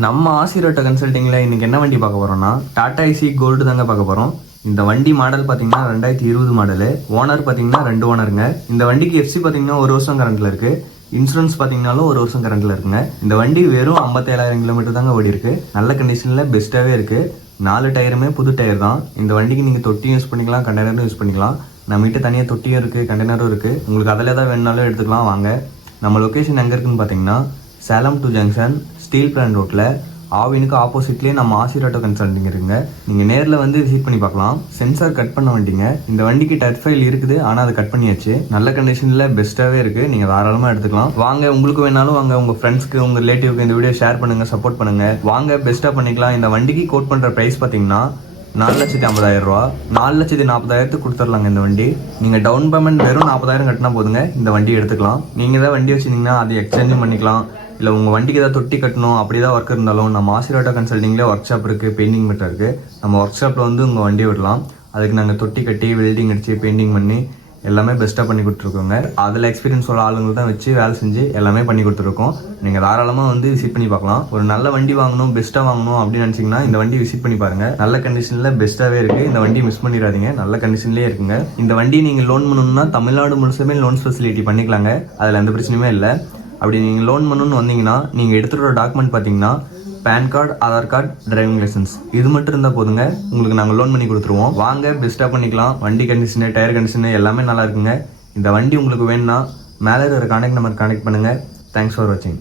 நம்ம ஆசிரோட்டோ கன்சல்டிங்கில் இன்றைக்கி என்ன வண்டி பார்க்க போகிறோம்னா டாடா ஏசி கோல்டு தாங்க பார்க்க போகிறோம். இந்த வண்டி மாடல் பார்த்தீங்கன்னா 2020 மாடலு. ஓனர் பார்த்தீங்கன்னா 2 ஓனருங்க. இந்த வண்டிக்கு எஃப்சி பார்த்தீங்கன்னா 1 வருஷம் கரண்ட்டில் இருக்குது. இன்சூரன்ஸ் பார்த்தீங்கன்னாலும் 1 வருஷம் கரண்ட்டில் இருக்குங்க. இந்த வண்டி வெறும் 57,000 கிலோமீட்டர் தாங்க ஓடி இருக்குது. நல்ல கண்டிஷனில் பெஸ்ட்டாகவே இருக்குது. 4 டயருமே புது டயர் தான். இந்த வண்டிக்கு நீங்கள் தொட்டியும் யூஸ் பண்ணிக்கலாம், கண்டெய்னரும் யூஸ் பண்ணிக்கலாம். நம்மகிட்ட தனியாக தொட்டியும் இருக்குது, கண்டெய்னரும் இருக்குது. உங்களுக்கு அதில் எதாவது வேணுனாலும் எடுத்துக்கலாம் வாங்க. நம்ம லொக்கேஷன் எங்கே இருக்குன்னு பார்த்தீங்கன்னா Salem to junction steel plant ரோட்டில் ஆவினுக்கு ஆப்போசிட்லேயே நம்ம ஆசிரோட்டோ கன்சல்டிங் இருக்குங்க. நீங்கள் நேரில் வந்து விசிட் பண்ணி பார்க்கலாம். சென்சார் கட் பண்ண வண்டிங்க. இந்த வண்டிக்கு டச் ஃபைல் இருக்குது, ஆனால் அதை கட் பண்ணியாச்சு. நல்ல கண்டிஷனில் பெஸ்ட்டாகவே இருக்குது. நீங்கள் தாராளமாக எடுத்துக்கலாம். வாங்க, உங்களுக்கு வேணாலும் வாங்க. உங்கள் ஃப்ரெண்ட்ஸ்க்கு, உங்கள் ரிலேட்டிவ்க்கு இந்த வீடியோ ஷேர் பண்ணுங்கள், சப்போர்ட் பண்ணுங்கள். வாங்க, பெஸ்ட்டாக பண்ணிக்கலாம். இந்த வண்டிக்கு கோட் பண்ணுற ப்ரைஸ் பார்த்தீங்கன்னா 4,50,000 ரூபா. 4,40,000 கொடுத்துடலாங்க இந்த வண்டி. நீங்கள் டவுன் பேமெண்ட் வெறும் 40,000 கட்டினா போதுங்க, இந்த வண்டி எடுத்துக்கலாம். நீங்கள் ஏதாவது வண்டி வச்சுருந்தீங்கன்னா அதை எக்ஸ்சேஞ்சும் பண்ணிக்கலாம். இல்லை உங்கள் வண்டிக்கு ஏதாவது தொட்டி கட்டணும் அப்படி தான் ஒர்க் இருந்தாலும் நம்ம ஆசிரோட்டோ கன்சல்டிங்கில் ஒர்க் ஷாப் இருக்குது, பெயிண்டிங் மீட்டர் இருக்குது. நம்ம ஒர்க் ஷாப்பில் வந்து உங்கள் வண்டியை விடலாம். அதுக்கு நாங்கள் தொட்டி கட்டி வெல்டிங் அடித்து பெயிண்டிங் பண்ணி எல்லாமே பெஸ்ட்டாக பண்ணி கொடுத்துருக்கோங்க. அதில் எக்ஸ்பீரியன்ஸ் உள்ள ஆளுங்களை தான் வச்சு வேலை செஞ்சு எல்லாமே பண்ணி கொடுத்துருக்கோம். நீங்கள் தாராளமாக வந்து விசிட் பண்ணி பார்க்கலாம். ஒரு நல்ல வண்டி வாங்கணும், பெஸ்ட்டாக வாங்கணும் அப்படின்னு நினச்சிங்கன்னா இந்த வண்டி விசிட் பண்ணி பாருங்கள். நல்ல கண்டிஷனில் பெஸ்ட்டாகவே இருக்குது. இந்த வண்டி மிஸ் பண்ணிடாதீங்க, நல்ல கண்டிஷன்லேயே இருக்குங்க. இந்த வண்டி நீங்கள் லோன் பண்ணணும்னா தமிழ்நாடு முழுசுமே லோன் ஃபெசிலிட்டி பண்ணிக்கலாங்க. அதில் எந்த பிரச்சனையுமே இல்லை. அப்படி நீங்கள் லோன் பண்ணணும்னு வந்தீங்கன்னா நீங்கள் எடுத்துகிட்டு வர டாக்குமெண்ட் பார்த்தீங்கன்னா PAN card, Aadhaar card, driving licence இது மட்டும் இருந்தால் போதுங்க. உங்களுக்கு நாங்கள் லோன் பண்ணி கொடுத்துருவோம். வாங்க, பெஸ்ட்டாக பண்ணிக்கலாம். வண்டி கண்டிஷனு, டயர் கண்டிஷனு எல்லாமே நல்லா இருக்குங்க. இந்த வண்டி உங்களுக்கு வேணும்னா மேலே இருக்கிற கான்டாக்ட் நம்பர் கனெக்ட் பண்ணுங்கள். தேங்க்ஸ் ஃபார் வாட்சிங்.